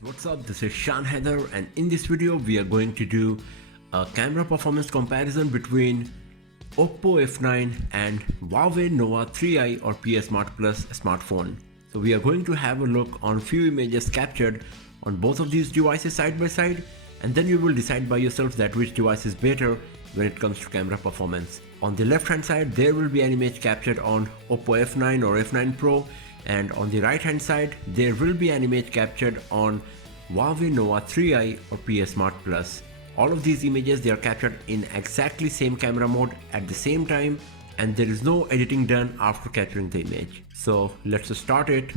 What's up, this is Shan Heather, and in this video we are going to do a camera performance comparison between OPPO F9 and Huawei Nova 3i or PS Smart Plus smartphone. So we are going to have a look on few images captured on both of these devices side by side, and then you will decide by yourself that which device is better when it comes to camera performance. On the left hand side there will be an image captured on OPPO F9 or F9 Pro, and on the right hand side there will be an image captured on Huawei Nova 3i or PS Smart Plus. All of these images, they are captured in exactly same camera mode at the same time, and there is no editing done after capturing the image. So let's start it.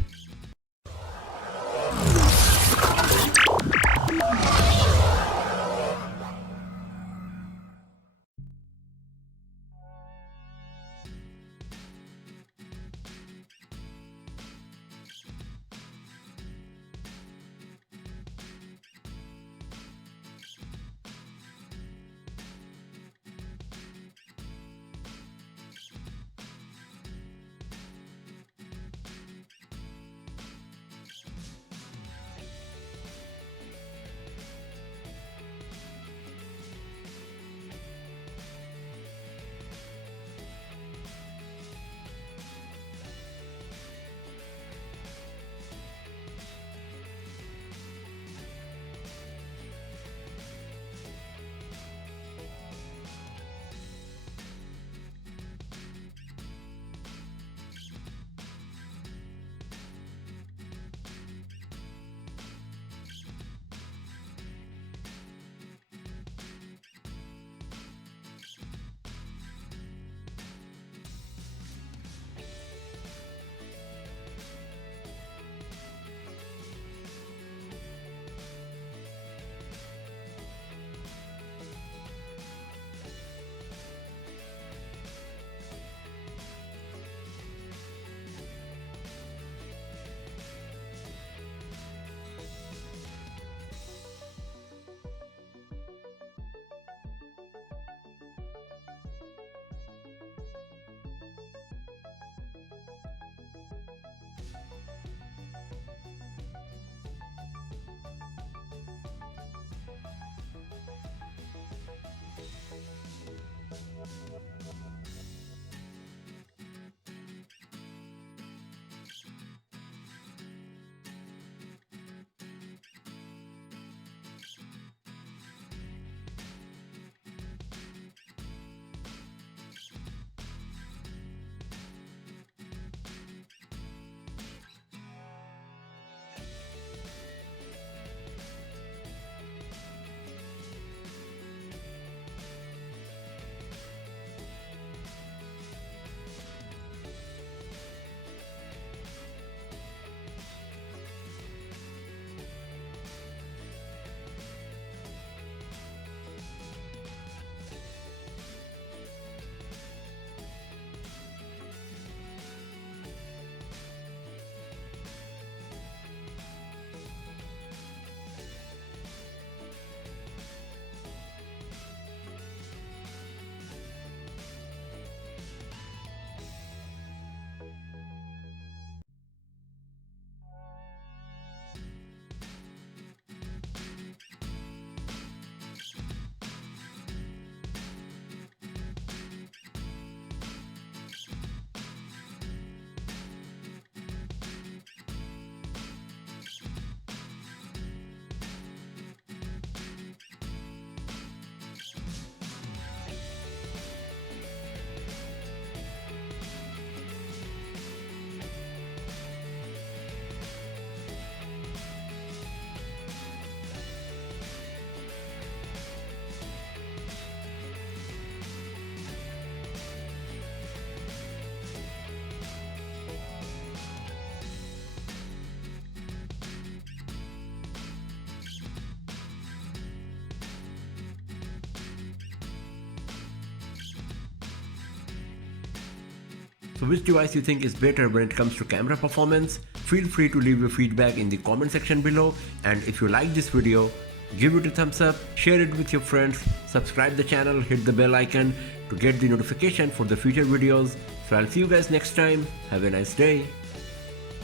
So which device you think is better when it comes to camera performance? Feel free to leave your feedback in the comment section below, and if you like this video, give it a thumbs up, share it with your friends, subscribe the channel, hit the bell icon to get the notification for the future videos. So I'll see you guys next time. Have a nice day.